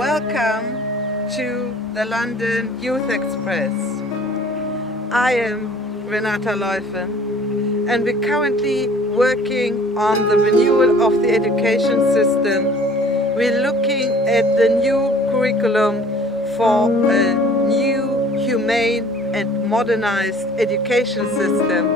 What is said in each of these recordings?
Welcome to the London Youth Express. I am Renata Leuven, and we're currently working on the renewal of the education system. We're looking at the new curriculum for a new, humane and modernized education system.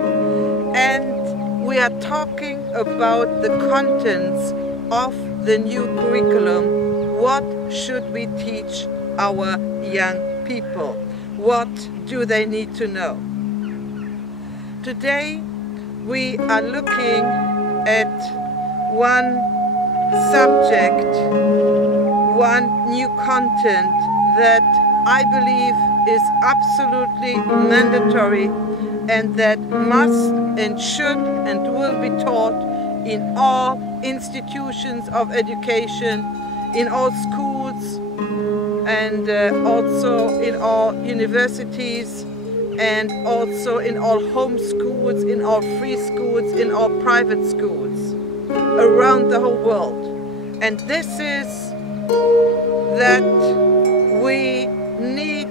And we are talking about the contents of the new curriculum. What should we teach our young people? What do they need to know? Today we are looking at one subject, one new content that I believe is absolutely mandatory and that must and should and will be taught in all institutions of education, in all schools, and also in all universities, and also in all home schools, in all free schools, in all private schools around the whole world. And this is that we need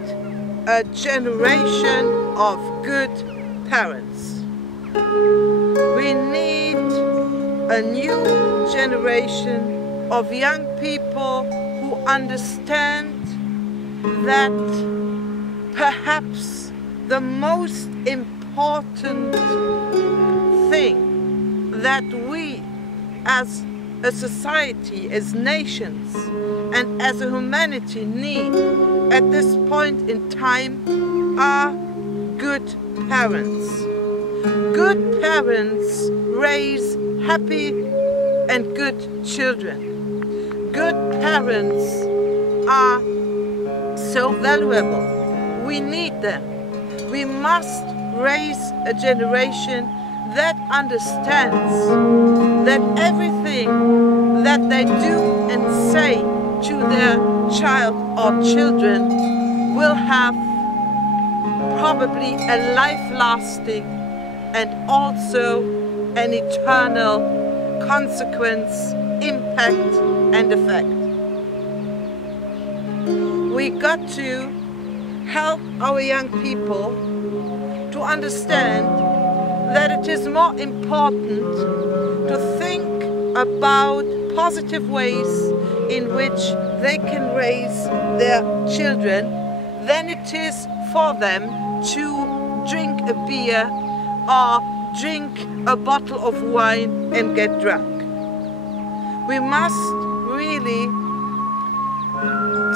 a generation of good parents. We need a new generation of young people who understand that perhaps the most important thing that we as a society, as nations, and as a humanity need at this point in time are good parents. Good parents raise happy and good children. Good parents are so valuable. We need them. We must raise a generation that understands that everything that they do and say to their child or children will have probably a life-lasting and also an eternal consequence, impact and effect. We got to help our young people to understand that it is more important to think about positive ways in which they can raise their children than it is for them to drink a beer or drink a bottle of wine and get drunk. We must really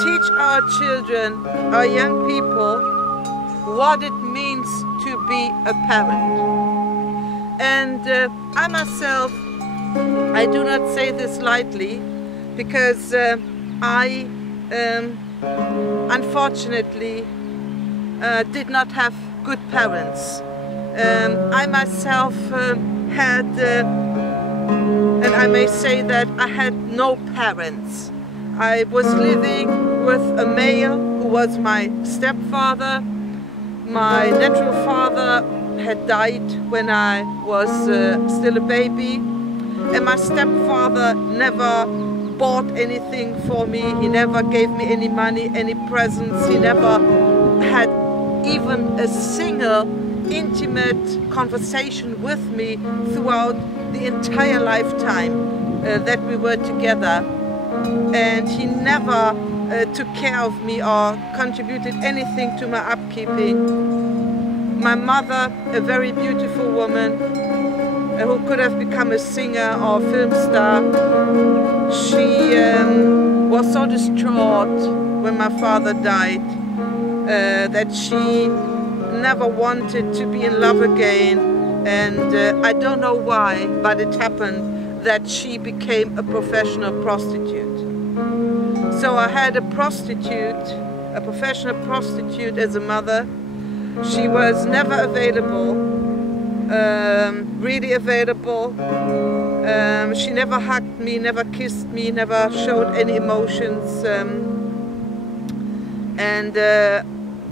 teach our children, our young people, what it means to be a parent. And I myself, I do not say this lightly, because I unfortunately did not have good parents. I myself had, and I may say that I had no parents. I was living with a male who was my stepfather. My natural father had died when I was still a baby, and my stepfather never bought anything for me. He never gave me any money, any presents. He never had even a single intimate conversation with me throughout the entire lifetime that we were together. And he never took care of me or contributed anything to my upkeeping. My mother, a very beautiful woman who could have become a singer or a film star, she was so distraught when my father died that she never wanted to be in love again, and I don't know why, but it happened that she became a professional prostitute. So I had a prostitute, a professional prostitute as a mother. She was never available, really available. She never hugged me, never kissed me, never showed any emotions.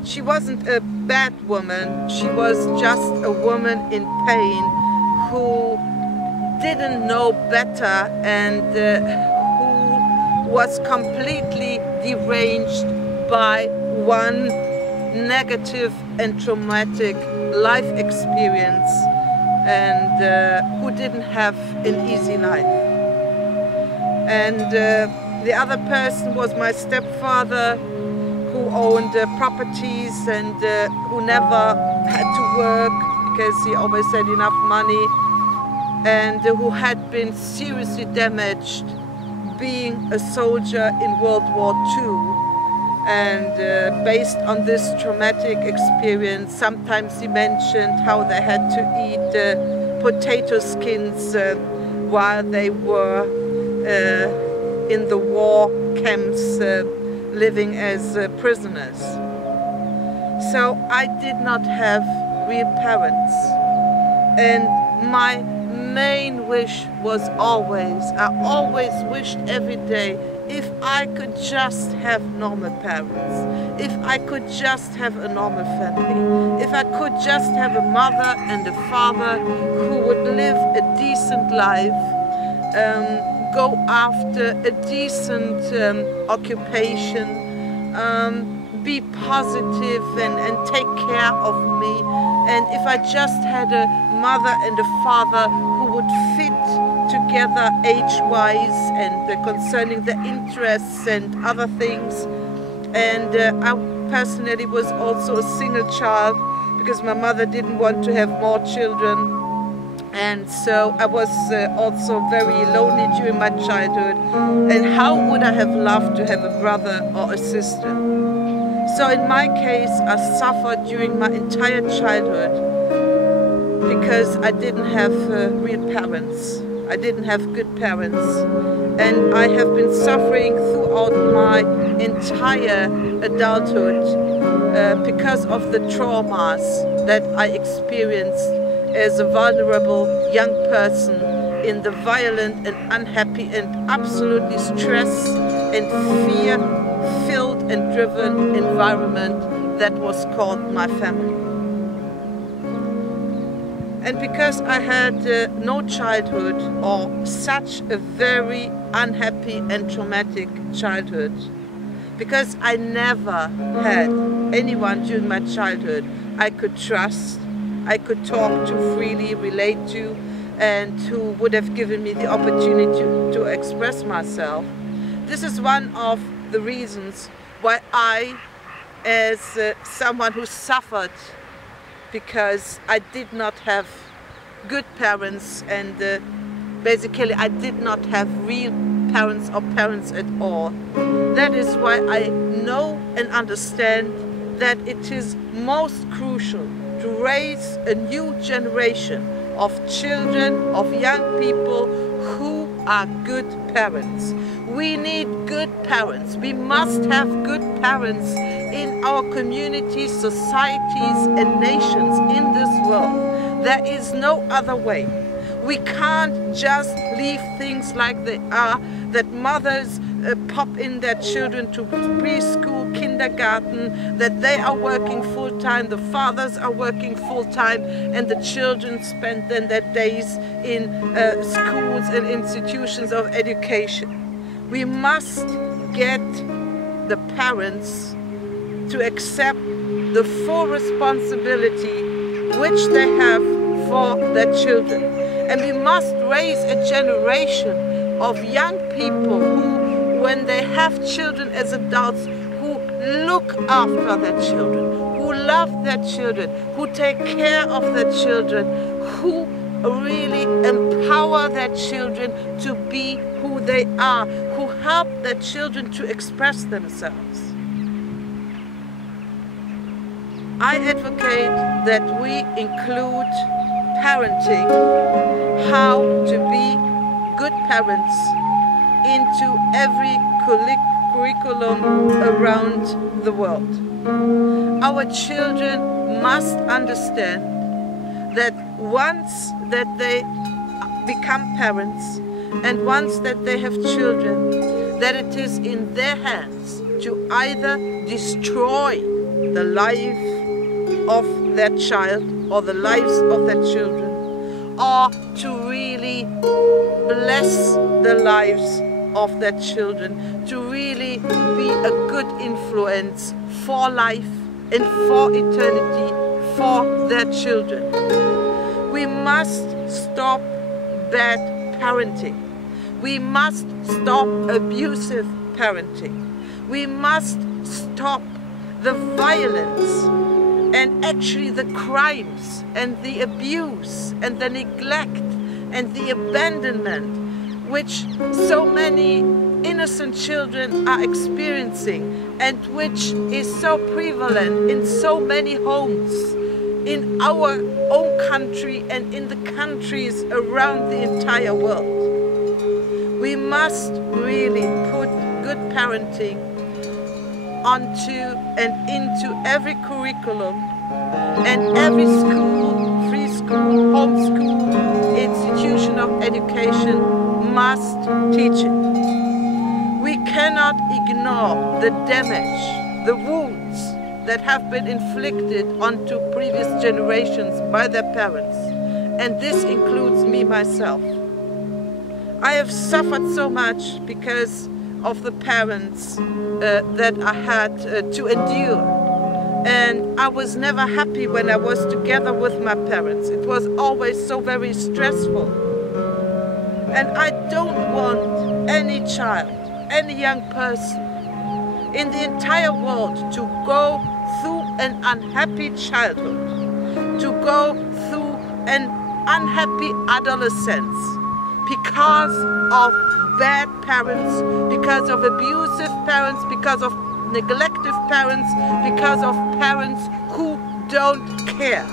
She wasn't a bad woman, she was just a woman in pain who didn't know better and who was completely deranged by one negative and traumatic life experience, and who didn't have an easy life. And the other person was my stepfather, who owned properties and who never had to work because he always had enough money, and who had been seriously damaged being a soldier in World War II. And based on this traumatic experience, sometimes he mentioned how they had to eat potato skins while they were in the war camps, living as prisoners. So I did not have real parents, and my main wish was I always wished every day, if I could just have normal parents, if I could just have a normal family, if I could just have a mother and a father who would live a decent life, go after a decent occupation, be positive and take care of me. And if I just had a mother and a father who would fit together age-wise and concerning the interests and other things. And I personally was also a single child because my mother didn't want to have more children. And so I was also very lonely during my childhood. And how would I have loved to have a brother or a sister? So in my case, I suffered during my entire childhood because I didn't have real parents. I didn't have good parents. And I have been suffering throughout my entire adulthood because of the traumas that I experienced as a vulnerable young person in the violent and unhappy and absolutely stress and fear-filled and driven environment that was called my family. And because I had no childhood, or such a very unhappy and traumatic childhood, because I never had anyone during my childhood I could trust, I could talk to, freely relate to, and who would have given me the opportunity to express myself. This is one of the reasons why I, as someone who suffered because I did not have good parents, and basically I did not have real parents or parents at all. That is why I know and understand that it is most crucial to raise a new generation of children, of young people who are good parents. We need good parents. We must have good parents in our communities, societies and nations in this world. There is no other way. We can't just leave things like they are, that mothers pop in their children to preschool, kindergarten, that they are working full-time, the fathers are working full-time, and the children spend then their days in schools and institutions of education. We must get the parents to accept the full responsibility which they have for their children. And we must raise a generation of young people who, when they have children as adults, who look after their children, who love their children, who take care of their children, who really empower their children to be who they are, who help their children to express themselves. I advocate that we include parenting, how to be good parents, into every curriculum around the world. Our children must understand that once that they become parents and once that they have children, that it is in their hands to either destroy the life of their child or the lives of their children, or to really bless the lives of their children, to really be a good influence for life and for eternity for their children. We must stop bad parenting. We must stop abusive parenting. We must stop the violence and actually the crimes and the abuse and the neglect and the abandonment which so many innocent children are experiencing and which is so prevalent in so many homes in our own country and in the countries around the entire world. We must really put good parenting onto and into every curriculum, and every school, free school, homeschool, institution of education must teach it. We cannot ignore the damage, the wounds that have been inflicted onto previous generations by their parents, and this includes me myself. I have suffered so much because of the parents that I had to endure, and I was never happy when I was together with my parents. It was always so very stressful, and I don't want any child, any young person in the entire world to go through an unhappy childhood, to go through an unhappy adolescence because of bad parents, because of abusive parents, because of neglective parents, because of parents who don't care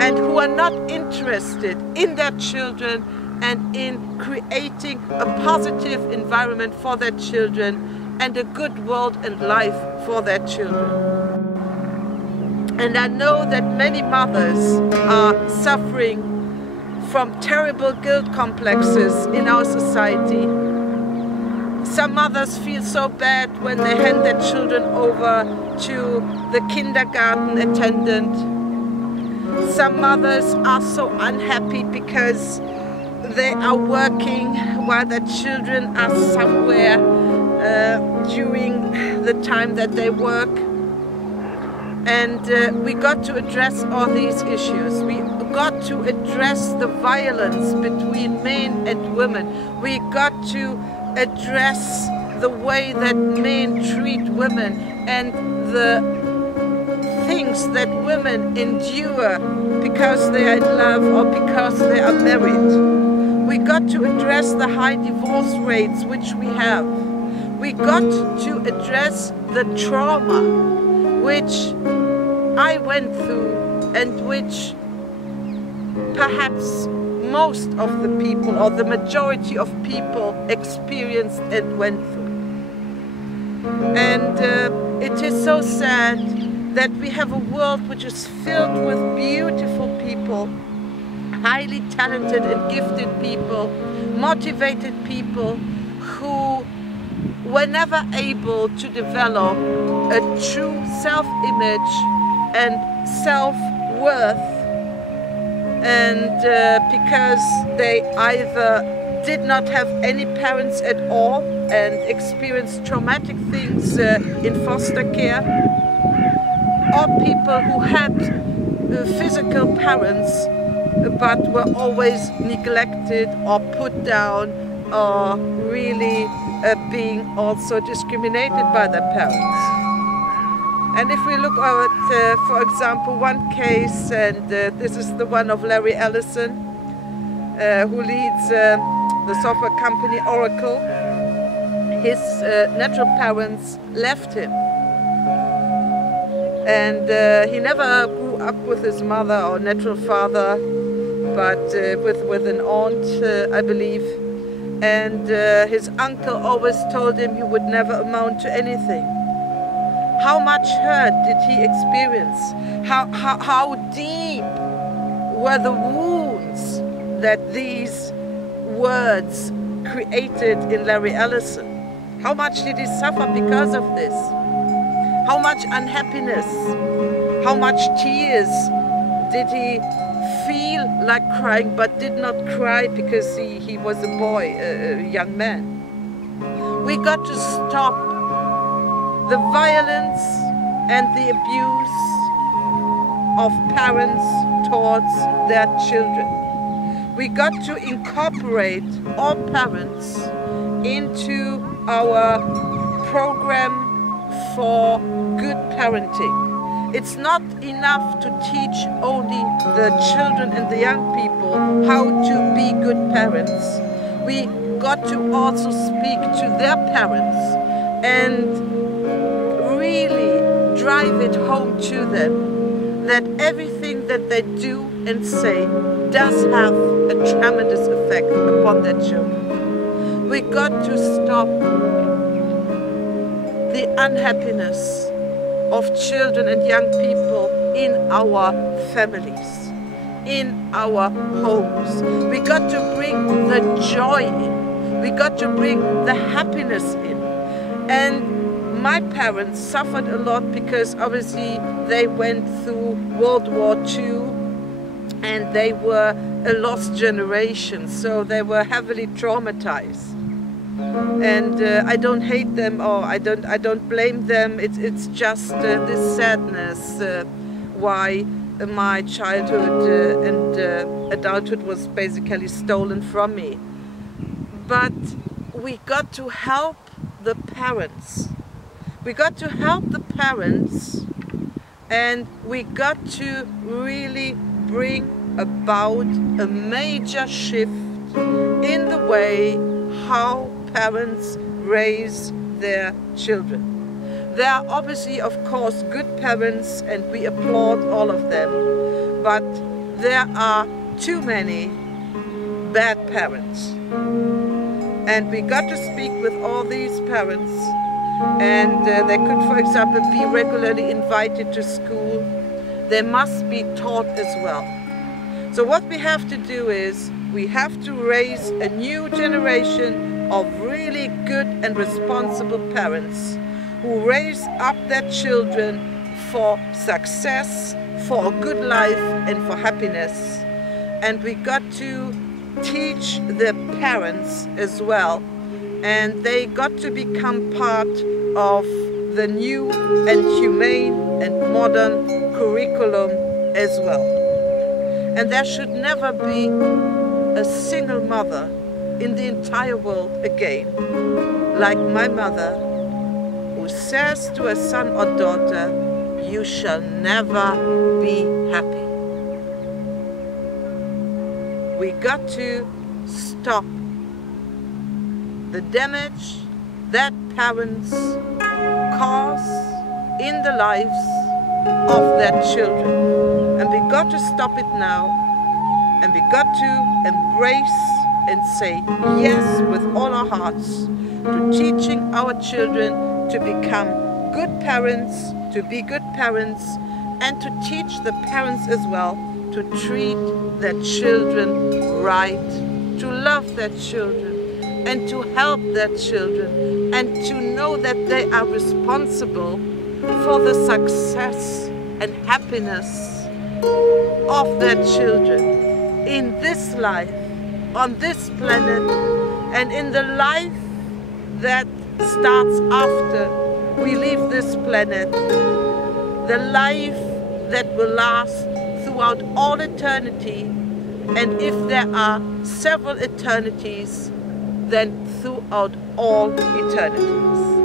and who are not interested in their children and in creating a positive environment for their children and a good world and life for their children. And I know that many mothers are suffering from terrible guilt complexes in our society. Some mothers feel so bad when they hand their children over to the kindergarten attendant. Some mothers are so unhappy because they are working while their children are somewhere during the time that they work. And we got to address all these issues. We got to address the violence between men and women. We got to address the way that men treat women and the things that women endure because they are in love or because they are married. We got to address the high divorce rates which we have. We got to address the trauma which I went through and which perhaps most of the people or the majority of people experienced and went through. And it is so sad that we have a world which is filled with beautiful people, highly talented and gifted people, motivated people who were never able to develop a true self-image and self-worth, and because they either did not have any parents at all and experienced traumatic things in foster care, or people who had physical parents but were always neglected or put down or really being also discriminated by their parents. And if we look at, for example, one case, and this is the one of Larry Ellison, who leads the software company Oracle. His natural parents left him, and he never grew up with his mother or natural father, but with an aunt, I believe. And his uncle always told him he would never amount to anything. How much hurt did he experience? How deep were the wounds that these words created in Larry Ellison? How much did he suffer because of this? How much unhappiness? How much tears did he feel like crying but did not cry because he was a boy, a young man? We got to stop the violence and the abuse of parents towards their children. We got to incorporate all parents into our program for good parenting. It's not enough to teach only the children and the young people how to be good parents. We got to also speak to their parents and really drive it home to them that everything that they do and say does have a tremendous effect upon their children. We got to stop the unhappiness of children and young people in our families, in our homes. We got to bring the joy in. We got to bring the happiness in. And my parents suffered a lot because obviously they went through World War II and they were a lost generation, so they were heavily traumatized. And I don't hate them, or I don't blame them. It's just this sadness why my childhood and adulthood was basically stolen from me. But we got to help the parents. We got to help the parents, and we got to really bring about a major shift in the way how parents raise their children. There are obviously, of course, good parents, and we applaud all of them, but there are too many bad parents. And we got to speak with all these parents, and they could, for example, be regularly invited to school. They must be taught as well. So what we have to do is we have to raise a new generation of really good and responsible parents who raise up their children for success, for a good life and for happiness. And we got to teach the parents as well, and they got to become part of the new and humane and modern curriculum as well. And there should never be a single mother in the entire world again like my mother, who says to a son or daughter, "You shall never be happy." We got to stop the damage that parents cause in the lives of their children. And we got to stop it now, and we got to embrace and say yes with all our hearts to teaching our children to become good parents, to be good parents, and to teach the parents as well to treat their children right, to love their children, and to help their children, and to know that they are responsible for the success and happiness of their children in this life, on this planet, and in the life that starts after we leave this planet, the life that will last throughout all eternity, and if there are several eternities, then throughout all eternities.